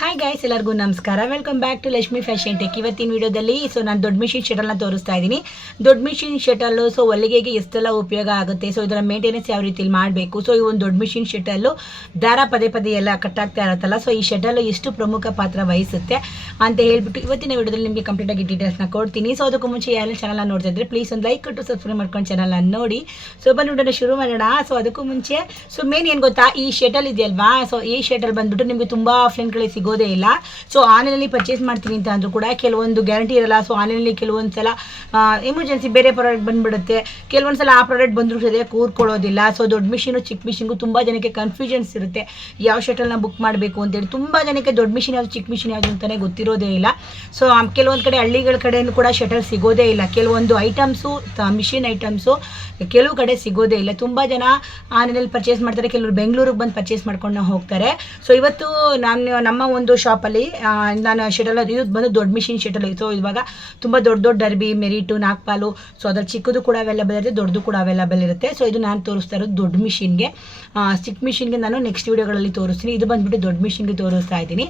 Hi guys, ಎಲ್ಲರಿಗೂ ನಮಸ್ಕಾರ. Welcome back to Lakshmi fashion tech. ಇವತ್ತಿನ ವಿಡಿಯೋದಲ್ಲಿ ನಾನು ದೊಡ್ಡ ಮಿಷಿನ್ ಶಟಲ್ನ ತೋರಿಸ್ತಾ ಇದ್ದೀನಿ. ದೊಡ್ಡ ಮಿಷಿನ್ ಶಟಲ್ಲು ಹೊಲಿಗೆಗೆ ಎಷ್ಟೆಲ್ಲ ಉಪಯೋಗ ಆಗುತ್ತೆ, ಇದರ ಮೇಂಟೆನೆನ್ಸ್ ಯಾವ ರೀತಿಯಲ್ಲಿ ಮಾಡಬೇಕು. ಈ ಒಂದು ದೊಡ್ಡ ಮಿಷಿನ್ ಶಟಲ್ಲು ದಾರ ಪದೇ ಪದೇ ಎಲ್ಲ ಕಟ್ಟಾಗ್ತಾ ಇರುತ್ತಲ್ಲ, ಈ ಶಟಲ್ಲು ಎಷ್ಟು ಪ್ರಮುಖ ಪಾತ್ರ ವಹಿಸುತ್ತೆ ಅಂತ ಹೇಳ್ಬಿಟ್ಟು ಇವತ್ತಿನ ವಿಡಿಯೋದಲ್ಲಿ ನಿಮಗೆ ಕಂಪ್ಲೀಟ್ ಆಗಿ ಡೀಟೇಲ್ಸ್ನ ಕೊಡ್ತೀನಿ. ಅದಕ್ಕೂ ಮುಂಚೆ ಯಾರು ಚಾನಲ್ನ ನೋಡ್ತಾ ಇದ್ರೆ ಪ್ಲೀಸ್ ಒಂದು ಲೈಕ್ ಕೊಟ್ಟು ಸಬ್ಸ್ಕ್ರೈಬ್ ಮಾಡ್ಕೊಂಡು ಚಾನಲ್ನ ನೋಡಿ. ಬನ್ನಿ ವಿಡಿಯೋನ ಶುರು ಮಾಡೋಣ. ಅದಕ್ಕೂ ಮುಂಚೆ ಮೇನ್ ಏನು ಗೊತ್ತಾ, ಈ ಶಟಲ್ ಇದೆಯಲ್ವಾ, ಈ ಶಟಲ್ ಬಂದ್ಬಿಟ್ಟು ನಿಮಗೆ ತುಂಬ ಆಫ್ಲೈನ್ಗಳಿಗೆ ಸಿಗೋದೇ ಇಲ್ಲ. ಆನ್ಲೈನಲ್ಲಿ ಪರ್ಚೇಸ್ ಮಾಡ್ತೀನಿ ಅಂತ ಅಂದ್ರೂ ಕೂಡ ಕೆಲವೊಂದು ಗ್ಯಾರಂಟಿ ಇರಲ್ಲ. ಆನ್ಲೈನಲ್ಲಿ ಕೆಲವೊಂದು ಸಲ ಎಮರ್ಜೆನ್ಸಿ ಬೇರೆ ಪ್ರಾಡಕ್ಟ್ ಬಂದ್ಬಿಡುತ್ತೆ, ಕೆಲವೊಂದು ಸಲ ಆ ಪ್ರಾಡಕ್ಟ್ ಬಂದರೂ ಸರಿಯಾಗಿ ಕೂರ್ಕೊಳ್ಳೋದಿಲ್ಲ. ದೊಡ್ಡ ಮಿಷಿನು ಚಿಕ್ಕ ಮಿಷಿನ್ಗೂ ತುಂಬ ಜನಕ್ಕೆ ಕನ್ಫ್ಯೂಷನ್ಸ್ ಇರುತ್ತೆ, ಯಾವ ಶಟಲ್ನ ಬುಕ್ ಮಾಡಬೇಕು ಅಂತೇಳಿ. ತುಂಬ ಜನಕ್ಕೆ ದೊಡ್ಡ ಮಿಷಿನ್ ಯಾವುದು ಚಿಕ್ಕ ಮಿಷಿನ್ ಯಾವುದು ಅಂತಲೇ ಗೊತ್ತಿರೋದೇ ಇಲ್ಲ. ಕೆಲವೊಂದು ಕಡೆ ಹಳ್ಳಿಗಳ ಕಡೆಯೂ ಕೂಡ ಶಟಲ್ ಸಿಗೋದೇ ಇಲ್ಲ. ಕೆಲವೊಂದು ಐಟಮ್ಸು ಮಿಷಿನ್ ಐಟಮ್ಸು ಕೆಲವು ಕಡೆ ಸಿಗೋದೇ ಇಲ್ಲ. ತುಂಬ ಜನ ಆನ್ಲೈನಲ್ಲಿ ಪರ್ಚೇಸ್ ಮಾಡ್ತಾರೆ, ಕೆಲವರು ಬೆಂಗಳೂರಿಗೆ ಬಂದು ಪರ್ಚೇಸ್ ಮಾಡ್ಕೊಂಡು ಹೋಗ್ತಾರೆ. ಇವತ್ತು ನಮ್ಮ ಒಂದು ಶಾಪಲ್ಲಿ ನಾನು ಶಟಲ್ ಇದು ಬಂದು ದೊಡ್ಡ ಮಿಷಿನ್ ಶಟಲ್ ಇತ್ತು. ಇವಾಗ ತುಂಬ ದೊಡ್ಡ ಡರ್ಬಿ, ಮೆರಿಟು, ನಾಗ್ಪಾಲು, ಅದ್ರಲ್ಲಿ ಚಿಕ್ಕದು ಕೂಡ ಅವೈಲೇಬಲ್ ಇರುತ್ತೆ, ದೊಡ್ಡದು ಕೂಡ ಅವೈಲೇಬಲ್ ಇರುತ್ತೆ. ಇದು ನಾನು ತೋರಿಸ್ತಾ ಇರೋದು ದೊಡ್ಡ ಮಿಷಿನ್ಗೆ. ಚಿಕ್ಕ ಮಿಷಿನ್ಗೆ ನಾನು ನೆಕ್ಸ್ಟ್ ವೀಡಿಯೋಗಳಲ್ಲಿ ತೋರಿಸ್ತೀನಿ. ಇದು ಬಂದುಬಿಟ್ಟು ದೊಡ್ಡ ಮಿಷಿನ್ಗೆ ತೋರಿಸ್ತಾ ಇದ್ದೀನಿ.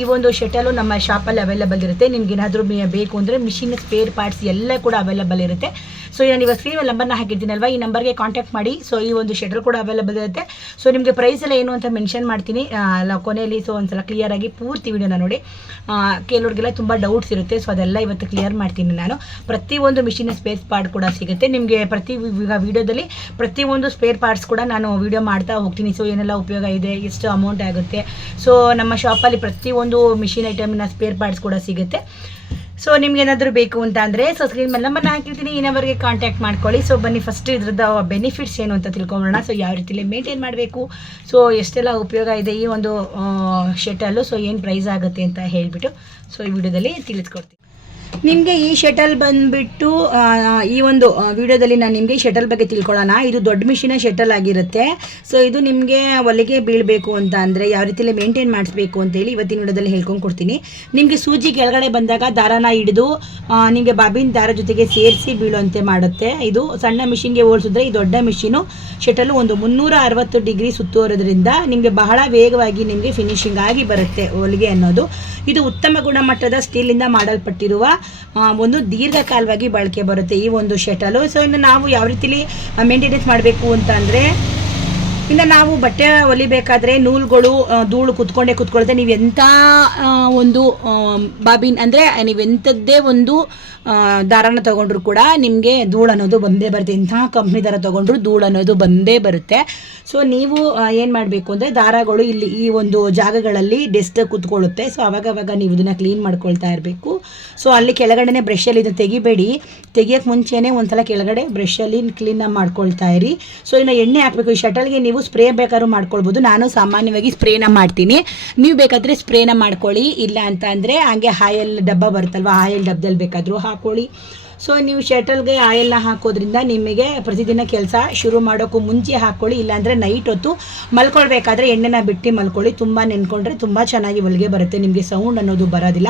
ಈ ಒಂದು ಶಟಲು ನಮ್ಮ ಶಾಪಲ್ಲಿ ಅವೈಲೇಬಲ್ ಇರುತ್ತೆ. ನಿಮ್ಗೆ ಏನಾದರೂ ಬೇಕು ಅಂದರೆ ಮಿಷಿನ್ ಸ್ಪೇರ್ ಪಾರ್ಟ್ಸ್ ಎಲ್ಲ ಕೂಡ ಅವೈಲೇಬಲ್ ಇರುತ್ತೆ. ನಾನು ಇವಾಗ ಸ್ಕ್ರೀನಲ್ಲಿ ನಂಬರ್ನ ಹಾಕಿದ್ದೀನಲ್ವ, ಈ ನಂಬರ್ಗೆ ಕಾಂಟ್ಯಾಕ್ಟ್ ಮಾಡಿ. ಈ ಒಂದು ಶಟಲ್ ಕೂಡ ಅವೈಲೇಬಲ್ ಇರುತ್ತೆ. ನಿಮಗೆ ಪ್ರೈಸ್ ಎಲ್ಲ ಏನು ಅಂತ ಮೆನ್ಷನ್ ಮಾಡ್ತೀನಿ ಕೊನೆಯಲ್ಲಿ. ಒಂದ್ಸಲ ಕ್ಲಿಯರ್ ಆಗಿ ಪೂರ್ತಿ ವಿಡಿಯೋನ ನೋಡಿ. ಕೆಲವ್ರಿಗೆಲ್ಲ ತುಂಬ ಡೌಟ್ಸ್ ಇರುತ್ತೆ, ಅದೆಲ್ಲ ಇವತ್ತು ಕ್ಲಿಯರ್ ಮಾಡ್ತೀನಿ ನಾನು. ಪ್ರತಿಯೊಂದು ಮಿಷಿನ್ ಸ್ಪೇರ್ ಪಾರ್ಟ್ ಕೂಡ ಸಿಗುತ್ತೆ ನಿಮಗೆ. ವಿಡಿಯೋದಲ್ಲಿ ಪ್ರತಿಯೊಂದು ಸ್ಪೇರ್ ಪಾರ್ಟ್ಸ್ ಕೂಡ ನಾನು ವಿಡಿಯೋ ಮಾಡ್ತಾ ಹೋಗ್ತೀನಿ. ಏನೆಲ್ಲ ಉಪಯೋಗ ಇದೆ, ಎಷ್ಟು ಅಮೌಂಟ್ ಆಗುತ್ತೆ. ನಮ್ಮ ಶಾಪಲ್ಲಿ ಪ್ರತಿಯೊಂದು ಮಿಷಿನ್ ಐಟಮ್ನ ಸ್ಪೇರ್ ಪಾರ್ಟ್ಸ್ ಕೂಡ ಸಿಗುತ್ತೆ. ನಿಮ್ಗೆ ಏನಾದರೂ ಬೇಕು ಅಂತ ಅಂದರೆ ಸ್ಕ್ರೀನ್ ಮೇಲೆ ನಂಬರ್ನ ಹಾಕಿರ್ತೀನಿ, ಈ ನಂಬರ್ಗೆ ಕಾಂಟ್ಯಾಕ್ಟ್ ಮಾಡ್ಕೊಳ್ಳಿ. ಬನ್ನಿ ಫಸ್ಟ್ ಇದ್ರದ್ದು ಬೆನಿಫಿಟ್ಸ್ ಏನು ಅಂತ ತಿಳ್ಕೊಂಬೋಣ. ಯಾವ ರೀತಿಲಿ ಮೇಂಟೈನ್ ಮಾಡಬೇಕು, ಎಷ್ಟೆಲ್ಲ ಉಪಯೋಗ ಇದೆ ಈ ಒಂದು ಶಟಲ್ಲು, ಏನು ಪ್ರೈಸ್ ಆಗುತ್ತೆ ಅಂತ ಹೇಳಿಬಿಟ್ಟು ಈ ವಿಡಿಯೋದಲ್ಲಿ ತಿಳಿಸ್ಕೊಡ್ತೀನಿ. ನಿಮಗೆ ಈ ಶಟಲ್ ಬಂದುಬಿಟ್ಟು ಈ ಒಂದು ವಿಡಿಯೋದಲ್ಲಿ ನಾನು ನಿಮಗೆ ಶಟಲ್ ಬಗ್ಗೆ ತಿಳ್ಕೊಳ್ಳೋಣ. ಇದು ದೊಡ್ಡ ಮಿಷಿನ ಶಟಲ್ ಆಗಿರುತ್ತೆ. ಇದು ನಿಮಗೆ ಹೊಲಿಗೆ ಬೀಳಬೇಕು ಅಂತ ಅಂದರೆ ಯಾವ ರೀತಿಯಲ್ಲಿ ಮೇಂಟೈನ್ ಮಾಡಿಸ್ಬೇಕು ಅಂತೇಳಿ ಇವತ್ತಿನ ವಿಡಿಯೋದಲ್ಲಿ ಹೇಳ್ಕೊಂಡು ಕೊಡ್ತೀನಿ. ನಿಮಗೆ ಸೂಜಿ ಕೆಳಗಡೆ ಬಂದಾಗ ದಾರನ ಹಿಡಿದು ನಿಮಗೆ ಬಾಬಿನ ದಾರ ಜೊತೆಗೆ ಸೇರಿಸಿ ಬೀಳುವಂತೆ ಮಾಡುತ್ತೆ. ಇದು ಸಣ್ಣ ಮಿಷಿನ್ಗೆ ಹೋಲಿಸಿದ್ರೆ ಈ ದೊಡ್ಡ ಮಿಷಿನು ಶಟಲು ಒಂದು 360 ಡಿಗ್ರಿ ಸುತ್ತುವರೋದ್ರಿಂದ ನಿಮಗೆ ಬಹಳ ವೇಗವಾಗಿ ನಿಮಗೆ ಫಿನಿಶಿಂಗ್ ಆಗಿ ಬರುತ್ತೆ ಹೊಲಿಗೆ ಅನ್ನೋದು. ಇದು ಉತ್ತಮ ಗುಣಮಟ್ಟದ ಸ್ಟೀಲಿಂದ ಮಾಡಲ್ಪಟ್ಟಿರುವ ಒಂದು ದೀರ್ಘಕಾಲವಾಗಿ ಬಳಕೆ ಬರುತ್ತೆ ಈ ಒಂದು ಶಟಲು. ಇನ್ನು ನಾವು ಯಾವ ರೀತಿಲಿ ಮೇಂಟೆನೆನ್ಸ್ ಮಾಡಬೇಕು ಅಂತ ಅಂದರೆ, ಇನ್ನು ನಾವು ಬಟ್ಟೆ ಹೊಲಿಬೇಕಾದ್ರೆ ನೂಲುಗಳು ಧೂಳು ಕುತ್ಕೊಳ್ಳುತ್ತೆ. ನೀವು ಎಂಥ ಒಂದು ಬಾಬಿನ್ ಅಂದರೆ ನೀವೆಂಥದ್ದೇ ಒಂದು ದಾರನ ತೊಗೊಂಡ್ರು ಕೂಡ ನಿಮಗೆ ಧೂಳು ಅನ್ನೋದು ಬಂದೇ ಬರುತ್ತೆ. ಇಂಥ ಕಂಪ್ನಿ ದಾರ ತೊಗೊಂಡ್ರು ಧೂಳು ಅನ್ನೋದು ಬಂದೇ ಬರುತ್ತೆ. ನೀವು ಏನು ಮಾಡಬೇಕು ಅಂದರೆ, ದಾರಗಳು ಇಲ್ಲಿ ಈ ಒಂದು ಜಾಗಗಳಲ್ಲಿ ಡೆಸ್ಟ್ ಕುತ್ಕೊಳ್ಳುತ್ತೆ. ಅವಾಗವಾಗ ನೀವು ಇದನ್ನು ಕ್ಲೀನ್ ಮಾಡ್ಕೊಳ್ತಾ ಇರಬೇಕು. ಅಲ್ಲಿ ಕೆಳಗಡೆ ಬ್ರಷಲ್ಲಿ ಇದನ್ನು ತೆಗಿಬೇಡಿ, ತೆಗಿಯೋಕ್ಕೆ ಮುಂಚೆನೇ ಒಂದ್ಸಲ ಕೆಳಗಡೆ ಬ್ರಷಲ್ಲಿ ಕ್ಲೀನಾಗಿ ಮಾಡ್ಕೊಳ್ತಾ ಇರಿ. ಇನ್ನು ಎಣ್ಣೆ ಹಾಕಬೇಕು. ಈ ಶಟಲ್ಗೆ ನೀವು ಸ್ಪ್ರೇ ಬೇಕಾದ್ರೂ ಮಾಡ್ಕೊಳ್ಬೋದು. ನಾನು ಸಾಮಾನ್ಯವಾಗಿ ಸ್ಪ್ರೇನ ಮಾಡ್ತೀನಿ, ನೀವು ಬೇಕಾದರೆ ಸ್ಪ್ರೇನ ಮಾಡ್ಕೊಳ್ಳಿ. ಇಲ್ಲ ಅಂತ ಅಂದರೆ ಹಾಗೆ ಆಯಿಲ್ ಡಬ್ಬ ಬರುತ್ತಲ್ವ, ಆಯಿಲ್ ಡಬ್ಬದಲ್ಲಿ ಬೇಕಾದರೂ ಹಾಕೊಳ್ಳಿ. ನೀವು ಶಟಲ್ಗೆ ಆಯಿಲ್ನ ಹಾಕೋದ್ರಿಂದ ನಿಮಗೆ ಪ್ರತಿದಿನ ಕೆಲಸ ಶುರು ಮಾಡೋಕ್ಕೂ ಮುಂಚೆ ಹಾಕ್ಕೊಳ್ಳಿ. ಇಲ್ಲಾಂದರೆ ನೈಟ್ ಹೊತ್ತು ಮಲ್ಕೊಳ್ಬೇಕಾದ್ರೆ ಎಣ್ಣೆನ ಬಿಟ್ಟು ಮಲ್ಕೊಳ್ಳಿ. ತುಂಬ ನೆನ್ಕೊಂಡ್ರೆ ತುಂಬ ಚೆನ್ನಾಗಿ ಹೊಲಿಗೆ ಬರುತ್ತೆ, ನಿಮಗೆ ಸೌಂಡ್ ಅನ್ನೋದು ಬರೋದಿಲ್ಲ.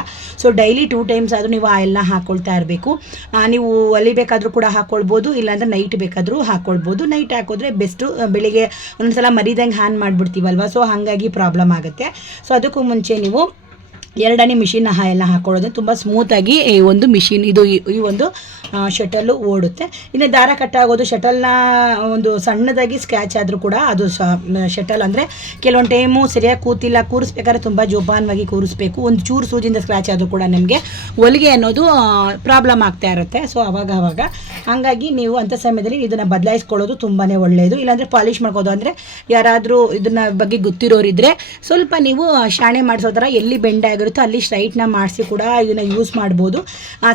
ಡೈಲಿ 2 ಟೈಮ್ಸ್ ಆದರೂ ನೀವು ಆಯಿಲ್ನ ಹಾಕ್ಕೊಳ್ತಾ ಇರಬೇಕು. ನೀವು ಹೊಲಿಬೇಕಾದ್ರೂ ಕೂಡ ಹಾಕ್ಕೊಳ್ಬೋದು, ಇಲ್ಲಾಂದರೆ ನೈಟ್ ಬೇಕಾದರೂ ಹಾಕ್ಕೊಳ್ಬೋದು. ನೈಟ್ ಹಾಕಿದ್ರೆ ಬೆಸ್ಟು. ಬೆಳಿಗ್ಗೆ ಒಂದೊಂದ್ಸಲ ಮರಿದಂಗೆ ಹಾನ್ ಮಾಡಿಬಿಡ್ತೀವಲ್ವ, ಹಾಗಾಗಿ ಪ್ರಾಬ್ಲಮ್ ಆಗುತ್ತೆ. ಅದಕ್ಕೂ ಮುಂಚೆ ನೀವು 2ನೇ ಮಿಷಿನ್ ಆಯಿಲ್ನ ಹಾಕೊಳ್ಳೋದು ತುಂಬ ಸ್ಮೂತಾಗಿ ಈ ಒಂದು ಮಿಷಿನ್ ಇದು ಈ ಒಂದು ಶಟಲ್ಲು ಓಡುತ್ತೆ. ಇನ್ನು ದಾರ ಕಟ್ಟಾಗೋದು, ಶಟಲ್ನ ಒಂದು ಸಣ್ಣದಾಗಿ ಸ್ಕ್ರ್ಯಾಚ್ ಆದರೂ ಕೂಡ ಅದು ಶಟಲ್ ಅಂದರೆ ಕೆಲವೊಂದು ಟೈಮು ಸರಿಯಾಗಿ ಕೂರಿಸ್ಬೇಕಾದ್ರೆ ತುಂಬ ಜೋಪಾನವಾಗಿ ಕೂರಿಸ್ಬೇಕು. ಒಂದು ಚೂರು ಸೂಜಿಂದ ಸ್ಕ್ರ್ಯಾಚ್ ಆದರೂ ಕೂಡ ನಿಮಗೆ ಹೊಲಿಗೆ ಅನ್ನೋದು ಪ್ರಾಬ್ಲಮ್ ಆಗ್ತಾ ಇರುತ್ತೆ. ಅವಾಗ ಹಾಗಾಗಿ ನೀವು ಅಂಥ ಸಮಯದಲ್ಲಿ ಇದನ್ನು ಬದಲಾಯಿಸ್ಕೊಳ್ಳೋದು ತುಂಬಾ ಒಳ್ಳೆಯದು. ಇಲ್ಲಾಂದರೆ ಪಾಲಿಷ್ ಮಾಡ್ಕೋದು, ಅಂದರೆ ಯಾರಾದರೂ ಇದನ್ನ ಬಗ್ಗೆ ಗೊತ್ತಿರೋರಿದ್ದರೆ ಸ್ವಲ್ಪ ನೀವು ಶಾಣೆ ಮಾಡಿಸೋ ಥರ ಎಲ್ಲಿ ಬೆಂಡ್ ಆಗಿರುತ್ತೋ ಅಲ್ಲಿ ಸ್ಟ್ರೈಟ್ನ ಮಾಡಿಸಿ ಕೂಡ ಇದನ್ನು ಯೂಸ್ ಮಾಡ್ಬೋದು.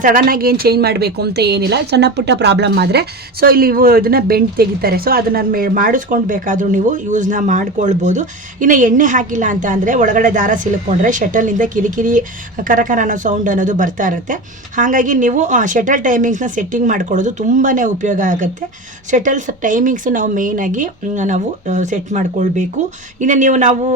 ಸಡನ್ನಾಗಿ ಏನು ಚೇಂಜ್ ಮಾಡಬೇಕು ಅಂತ ಏನಿಲ್ಲ, ಸಣ್ಣ ಪುಟ್ಟ ಪ್ರಾಬ್ಲಮ್ ಆದರೆ ಇಲ್ಲಿ ಇದನ್ನು ಬೆಂಡ್ ತೆಗಿತಾರೆ. ಅದನ್ನು ಮಾಡಿಸ್ಕೊಂಡು ಬೇಕಾದರೂ ನೀವು ಯೂಸ್ನ ಮಾಡ್ಕೊಳ್ಬೋದು. ಇನ್ನು ಎಣ್ಣೆ ಹಾಕಿಲ್ಲ ಅಂತ ಅಂದರೆ ಒಳಗಡೆ ದಾರ ಸಿಲುಕೊಂಡ್ರೆ ಶಟಲ್ನಿಂದ ಕಿರಿಕಿರಿ ಕರಕರ ಅನ್ನೋ ಸೌಂಡ್ ಅನ್ನೋದು ಬರ್ತಾ ಇರುತ್ತೆ. ಹಾಗಾಗಿ ನೀವು ಶಟಲ್ ಟೈಮಿಂಗ್ಸ್ನ ಸೆಟ್ಟಿಂಗ್ ಮಾಡ್ಕೊಳ್ಳೋದು ತುಂಬಾ ಉಪಯೋಗ ಆಗುತ್ತೆ. ಶಟಲ್ಸ್ ಟೈಮಿಂಗ್ಸ್ ನಾವು ಮೇಯ್ನಾಗಿ ನಾವು ಸೆಟ್ ಮಾಡ್ಕೊಳ್ಬೇಕು. ಇನ್ನು ನಾವು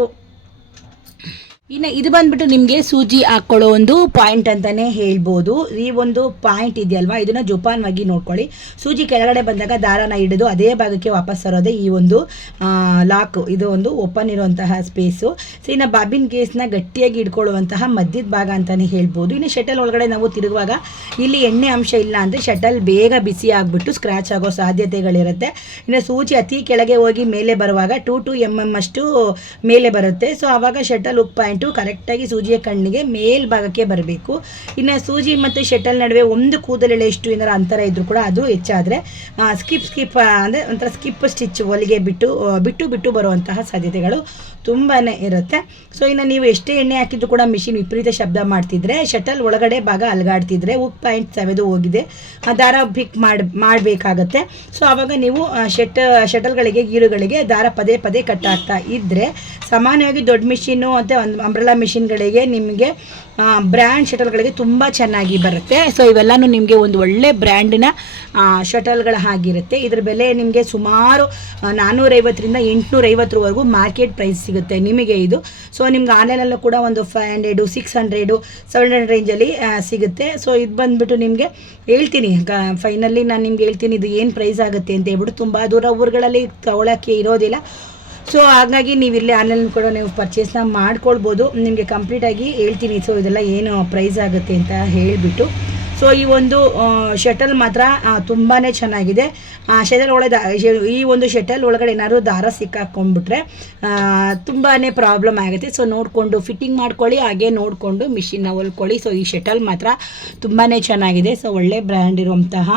ಇನ್ನು ಇದು ಬಂದ್ಬಿಟ್ಟು ನಿಮಗೆ ಸೂಜಿ ಹಾಕ್ಕೊಳ್ಳೋ ಒಂದು ಪಾಯಿಂಟ್ ಅಂತಾನೆ ಹೇಳ್ಬೋದು. ಈ ಒಂದು ಪಾಯಿಂಟ್ ಇದೆಯಲ್ವಾ, ಇದನ್ನ ಜೋಪಾನವಾಗಿ ನೋಡ್ಕೊಳ್ಳಿ. ಸೂಜಿ ಕೆಳಗಡೆ ಬಂದಾಗ ದಾರನ ಹಿಡಿದು ಅದೇ ಭಾಗಕ್ಕೆ ವಾಪಸ್ ತರೋದೇ ಈ ಒಂದು ಲಾಕ್. ಇದು ಒಂದು ಓಪನ್ ಇರುವಂತಹ ಸ್ಪೇಸು. ಸೊ ಇನ್ನು ಬಾಬಿನ್ ಕೇಸ್ನ ಗಟ್ಟಿಯಾಗಿ ಹಿಡ್ಕೊಳ್ಳುವಂತಹ ಮಧ್ಯದ ಭಾಗ ಅಂತಾನೆ ಹೇಳ್ಬೋದು. ಇನ್ನು ಶಟಲ್ ಒಳಗಡೆ ನಾವು ತಿರುಗುವಾಗ ಇಲ್ಲಿ ಎಣ್ಣೆ ಅಂಶ ಇಲ್ಲ ಅಂದರೆ ಶಟಲ್ ಬೇಗ ಬಿಸಿ ಆಗಿಬಿಟ್ಟು ಸ್ಕ್ರ್ಯಾಚ್ ಆಗೋ ಸಾಧ್ಯತೆಗಳಿರುತ್ತೆ. ಇನ್ನು ಸೂಜಿ ಅತಿ ಕೆಳಗೆ ಹೋಗಿ ಮೇಲೆ ಬರುವಾಗ 2 mm ಅಷ್ಟು ಮೇಲೆ ಬರುತ್ತೆ. ಸೊ ಆವಾಗ ಶಟಲ್ ಹುಕ್ ಪಾಯಿಂಟು ಕರೆಕ್ಟಾಗಿ ಸೂಜಿಯ ಕಣ್ಣಿಗೆ ಮೇಲ್ಭಾಗಕ್ಕೆ ಬರಬೇಕು. ಇನ್ನು ಸೂಜಿ ಮತ್ತು ಶಟಲ್ ನಡುವೆ ಒಂದು ಕೂದಲೆಳೆ ಎಷ್ಟು ಏನಾರ ಅಂತರ ಇದ್ರೂ ಕೂಡ ಅದು ಹೆಚ್ಚಾದರೆ ಸ್ಕಿಪ್ ಅಂದರೆ ಒಂಥರ ಸ್ಕಿಪ್ ಸ್ಟಿಚ್ ಹೊಲಿಗೆ ಬಿಟ್ಟು ಬರುವಂತಹ ಸಾಧ್ಯತೆಗಳು ತುಂಬಾ ಇರುತ್ತೆ. ಸೊ ಇನ್ನು ನೀವು ಎಷ್ಟೇ ಎಣ್ಣೆ ಹಾಕಿದ್ರು ಕೂಡ ಮಿಷಿನ್ ವಿಪರೀತ ಶಬ್ದ ಮಾಡ್ತಿದ್ರೆ, ಶಟಲ್ ಒಳಗಡೆ ಭಾಗ ಅಲಗಾಡ್ತಿದ್ರೆ ಹುಕ್ ಪಾಯಿಂಟ್ ಸವೆದು ಹೋಗಿದೆ, ದಾರ ಪಿಕ್ ಮಾಡಬೇಕಾಗತ್ತೆ. ಸೊ ಆವಾಗ ನೀವು ಶಟಲ್ಗಳಿಗೆ ಗೀರುಗಳಿಗೆ ದಾರ ಪದೇ ಪದೇ ಕಟ್ ಆಗ್ತಾ ಇದ್ದರೆ, ಸಾಮಾನ್ಯವಾಗಿ ದೊಡ್ಡ ಮಿಷಿನ್ನು ಮತ್ತು ಒಂದು ಅಂಬ್ರೆಲಾ ಮಿಷಿನ್ಗಳಿಗೆ ನಿಮಗೆ ಬ್ರ್ಯಾಂಡ್ ಶಟಲ್ಗಳಿಗೆ ತುಂಬ ಚೆನ್ನಾಗಿ ಬರುತ್ತೆ. ಸೊ ಇವೆಲ್ಲನೂ ನಿಮಗೆ ಒಂದು ಒಳ್ಳೆ ಬ್ರ್ಯಾಂಡಿನ ಶಟಲ್ಗಳ ಹಾಗಿರುತ್ತೆ. ಇದ್ರ ಬೆಲೆ ನಿಮಗೆ ಸುಮಾರು 450ರಿಂದ 850ವರೆಗೂ ಮಾರ್ಕೆಟ್ ಪ್ರೈಸ್ ಸಿಗುತ್ತೆ ನಿಮಗೆ ಇದು. ಸೊ ನಿಮ್ಗೆ ಆನ್ಲೈನಲ್ಲೂ ಕೂಡ ಒಂದು 500, 600, 700 ರೇಂಜಲ್ಲಿ ಸಿಗುತ್ತೆ. ಸೊ ಇದು ಬಂದುಬಿಟ್ಟು ನಿಮಗೆ ಹೇಳ್ತೀನಿ, ಫೈನಲಿ ನಾನು ನಿಮ್ಗೆ ಹೇಳ್ತೀನಿ ಇದು ಏನು ಪ್ರೈಸ್ ಆಗುತ್ತೆ ಅಂತ ಹೇಳ್ಬಿಟ್ಟು. ತುಂಬ ದೂರ ಊರುಗಳಲ್ಲಿ ತಗೊಳ್ಳೋಕ್ಕೆ ಇರೋದಿಲ್ಲ. ಸೊ ಹಾಗಾಗಿ ನೀವು ಇಲ್ಲಿ ಆನ್ಲೈನ್ ಕೂಡ ನೀವು ಪರ್ಚೇಸ್ನ ಮಾಡ್ಕೊಳ್ಬೋದು. ನಿಮಗೆ ಕಂಪ್ಲೀಟಾಗಿ ಹೇಳ್ತೀನಿ ಸೊ ಇದೆಲ್ಲ ಏನು ಪ್ರೈಸ್ ಆಗುತ್ತೆ ಅಂತ ಹೇಳಿಬಿಟ್ಟು. ಸೊ ಈ ಒಂದು ಶಟಲ್ ಮಾತ್ರ ತುಂಬಾ ಚೆನ್ನಾಗಿದೆ. ಶಟಲ್ ಒಳಗೆ ಈ ಒಂದು ಶಟಲ್ ಒಳಗಡೆ ಏನಾದ್ರು ದಾರ ಸಿಕ್ಕಾಕೊಂಡ್ಬಿಟ್ರೆ ತುಂಬಾ ಪ್ರಾಬ್ಲಮ್ ಆಗುತ್ತೆ. ಸೊ ನೋಡಿಕೊಂಡು ಫಿಟ್ಟಿಂಗ್ ಮಾಡ್ಕೊಳ್ಳಿ, ಹಾಗೆ ನೋಡಿಕೊಂಡು ಮಿಷಿನ್ನ ಹೊಲ್ಕೊಳ್ಳಿ. ಸೊ ಈ ಶಟಲ್ ಮಾತ್ರ ತುಂಬಾ ಚೆನ್ನಾಗಿದೆ. ಸೊ ಒಳ್ಳೆ ಬ್ರ್ಯಾಂಡ್ ಇರುವಂತಹ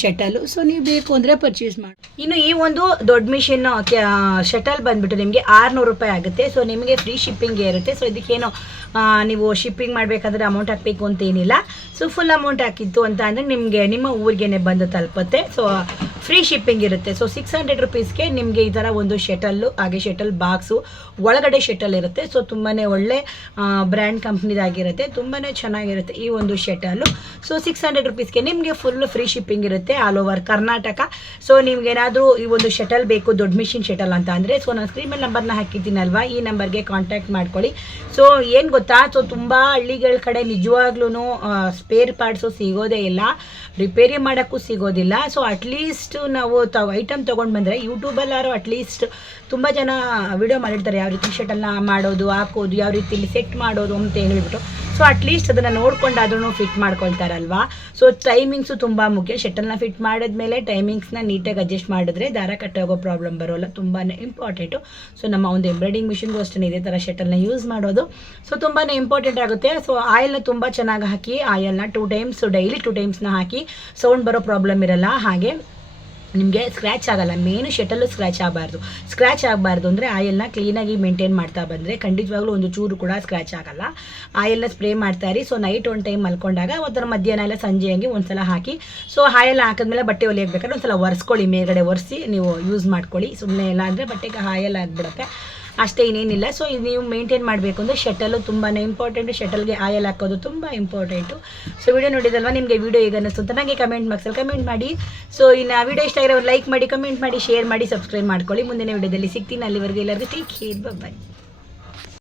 ಶಟಲು. ಸೊ ನೀವು ಬೇಕು ಅಂದರೆ ಪರ್ಚೇಸ್ ಮಾಡಿ. ಇನ್ನು ಈ ಒಂದು ದೊಡ್ಡ ಮಿಷಿನ್ ಶಟಲ್ ಬಂದುಬಿಟ್ಟು ನಿಮಗೆ 600 ರೂಪಾಯಿ ಆಗುತ್ತೆ. ಸೊ ನಿಮಗೆ ಫ್ರೀ ಶಿಪ್ಪಿಂಗ್ ಇರುತ್ತೆ. ಸೊ ಇದಕ್ಕೇನು ನೀವು ಶಿಪ್ಪಿಂಗ್ ಮಾಡಬೇಕಾದ್ರೆ ಅಮೌಂಟ್ ಹಾಕಬೇಕು ಅಂತ ಏನಿಲ್ಲ. ಸೊ ಫುಲ್ ಅಮೌಂಟ್ ಹಾಕಿತ್ತು ಅಂತ ಅಂದರೆ ನಿಮಗೆ ನಿಮ್ಮ ಊರಿಗೇನೆ ಬಂದು ತಲುಪುತ್ತೆ. ಸೊ ಫ್ರೀ ಶಿಪ್ಪಿಂಗ್ ಇರುತ್ತೆ. ಸೊ 600 ರುಪೀಸ್ಗೆ ನಿಮಗೆ ಈ ಥರ ಒಂದು ಶಟಲ್ಲು, ಹಾಗೆ ಶಟಲ್ ಬಾಕ್ಸು, ಒಳಗಡೆ ಶಟಲ್ ಇರುತ್ತೆ. ಸೊ ತುಂಬಾ ಒಳ್ಳೆ ಬ್ರ್ಯಾಂಡ್ ಕಂಪ್ನಿದಾಗಿರುತ್ತೆ, ತುಂಬಾ ಚೆನ್ನಾಗಿರುತ್ತೆ ಈ ಒಂದು ಶಟಲ್ಲು. ಸೊ 600 ರುಪೀಸ್ಗೆ ನಿಮಗೆ ಫುಲ್ ಫ್ರೀ ಶಿಪ್ಪಿಂಗ್ ಇರುತ್ತೆ ಆಲ್ ಓವರ್ ಕರ್ನಾಟಕ. ಸೊ ನಿಮ್ಗೇನಾದರೂ ಈ ಒಂದು ಶಟಲ್ ಬೇಕು, ದೊಡ್ಡ ಮಿಷಿನ್ ಶಟಲ್ ಅಂತ ಅಂದರೆ, ಸೊ ನಾನು ಸ್ಕ್ರೀನ್ ಮೇಲೆ ನಂಬರ್ನ ಹಾಕಿದ್ದೀನಲ್ವಾ, ಈ ನಂಬರ್ಗೆ ಕಾಂಟ್ಯಾಕ್ಟ್ ಮಾಡ್ಕೊಳ್ಳಿ. ಸೊ ಏನು ಗೊತ್ತಾ, ಸೊ ತುಂಬ ಹಳ್ಳಿಗಳ ಕಡೆ ನಿಜವಾಗ್ಲೂ ಸ್ಪೇರ್ ಪಾರ್ಟ್ಸು ಸಿಗೋದೇ ಇಲ್ಲ, ರಿಪೇರಿ ಮಾಡೋಕ್ಕೂ ಸಿಗೋದಿಲ್ಲ. ಸೊ ಅಟ್ಲೀಸ್ಟ್ ನಾವು ಐಟಮ್ ತೊಗೊಂಡು ಬಂದರೆ ಯೂಟ್ಯೂಬಲ್ಲಾರು ಅಟ್ಲೀಸ್ಟ್ ತುಂಬ ಜನ ವಿಡಿಯೋ ಮಾಡಿರ್ತಾರೆ, ಯಾವ ರೀತಿ ಶಟಲ್ನ ಮಾಡೋದು, ಹಾಕೋದು, ಯಾವ ರೀತಿಲಿ ಸೆಟ್ ಮಾಡೋದು ಅಂತ ಹೇಳಿಬಿಟ್ಟು. ಸೊ ಅಟ್ಲೀಸ್ಟ್ ಅದನ್ನು ನೋಡ್ಕೊಂಡಾದ್ರೂ ಫಿಟ್ ಮಾಡ್ಕೊಳ್ತಾರಲ್ವಾ. ಸೊ ಟೈಮಿಂಗ್ಸು ತುಂಬ ಮುಖ್ಯ. ಶಟಲ್ನ ಫಿಟ್ ಮಾಡಿದ್ಮೇಲೆ ಟೈಮಿಂಗ್ಸ್ನ ನೀಟಾಗಿ ಅಡ್ಜಸ್ಟ್ ಮಾಡಿದ್ರೆ ದಾರ ಕಟ್ಟೋಗೋ ಪ್ರಾಬ್ಲಮ್ ಬರೋಲ್ಲ, ತುಂಬಾ ಇಂಪಾರ್ಟೆಂಟು. ಸೊ ನಮ್ಮ ಒಂದು ಎಂಬ್ರಾಯ್ಡಿಂಗ್ ಮಿಷಿನ್ಗೂ ಅಷ್ಟೇ ಇದೇ ಥರ ಶಟಲ್ನ ಯೂಸ್ ಮಾಡೋದು ಸೊ ತುಂಬಾ ಇಂಪಾರ್ಟೆಂಟ್ ಆಗುತ್ತೆ. ಸೊ ಆಯಿಲ್ನ ತುಂಬ ಚೆನ್ನಾಗಿ ಹಾಕಿ, ಆಯಿಲ್ನ 2 ಟೈಮ್ಸ್ ಡೈಲಿ 2 ಟೈಮ್ಸ್ನ ಹಾಕಿ, ಸೌಂಡ್ ಬರೋ ಪ್ರಾಬ್ಲಮ್ ಇರಲ್ಲ, ಹಾಗೆ ನಿಮಗೆ ಸ್ಕ್ರ್ಯಾಚ್ ಆಗಲ್ಲ. ಮೇನು ಶಟಲ್ಲು ಸ್ಕ್ರ್ಯಾಚ್ ಆಗಬಾರ್ದು ಅಂದರೆ ಆಯಿಲ್ನ ಕ್ಲೀನಾಗಿ ಮೇಂಟೈನ್ ಮಾಡ್ತಾ ಬಂದರೆ ಖಂಡಿತವಾಗ್ಲೂ ಒಂದು ಚೂರು ಕೂಡ ಸ್ಕ್ರ್ಯಾಚ್ ಆಗಲ್ಲ. ಆಯಿಲ್ನ ಸ್ಪ್ರೇ ಮಾಡ್ತಾ ಇರಿ. ಸೊ ನೈಟ್ ಒಂದು ಟೈಮ್ ಮಲ್ಕೊಂಡಾಗ ಒಂಥರ ಮಧ್ಯಾಹ್ನ ಎಲ್ಲ ಸಂಜೆ ಹಂಗೆ ಒಂದ್ಸಲ ಹಾಕಿ, ಸೊ ಆಯಿಲ್ ಹಾಕಿದ್ಮೇಲೆ ಬಟ್ಟೆ ಹೊಲಿಯಬೇಕಾದ್ರೆ ಒಂದ್ಸಲ ಒರೆಸ್ಕೊಳ್ಳಿ, ಮೇಲ್ಗಡೆ ಒರೆಸಿ ನೀವು ಯೂಸ್ ಮಾಡ್ಕೊಳ್ಳಿ. ಸುಮ್ಮನೆ ಇಲ್ಲ ಅಂದರೆ ಬಟ್ಟೆಗೆ ಆಯಿಲ್ ಆಗಿಬಿಡುತ್ತೆ, ಅಷ್ಟೇ, ಇನ್ನೇನಿಲ್ಲ. ಸೊ ಇದು ನೀವು ಮೇಂಟೈನ್ ಮಾಡಬೇಕು ಅಂದರೆ ಶಟಲ್ಲು ತುಂಬಾ ಇಂಪಾರ್ಟೆಂಟು, ಶಟಲ್ಗೆ ಆಯಿಲ್ ಹಾಕೋದು ತುಂಬ ಇಂಪಾರ್ಟೆಂಟು. ಸೊ ವಿಡಿಯೋ ನೋಡಿದಲ್ವ, ನಿಮಗೆ ವಿಡಿಯೋ ಹೇಗೆ ಅನ್ನಿಸ್ತು ಅಂತ ನನಗೆ ಕಮೆಂಟ್ ಬಾಕ್ಸಲ್ಲಿ ಕಮೆಂಟ್ ಮಾಡಿ. ಸೊ ಇನ್ನು ವಿಡಿಯೋ ಇಷ್ಟ ಆಗಿರೋ ಲೈಕ್ ಮಾಡಿ, ಕಮೆಂಟ್ ಮಾಡಿ, ಶೇರ್ ಮಾಡಿ, ಸಬ್ಸ್ಕ್ರೈಬ್ ಮಾಡ್ಕೊಳ್ಳಿ. ಮುಂದಿನ ವಿಡಿಯೋದಲ್ಲಿ ಸಿಗ್ತೀನಿ. ಅಲ್ಲಿವರೆಗೂ ಎಲ್ಲರಿಗೂ ಟೇಕ್ ಕೇರ್, ಬೈ.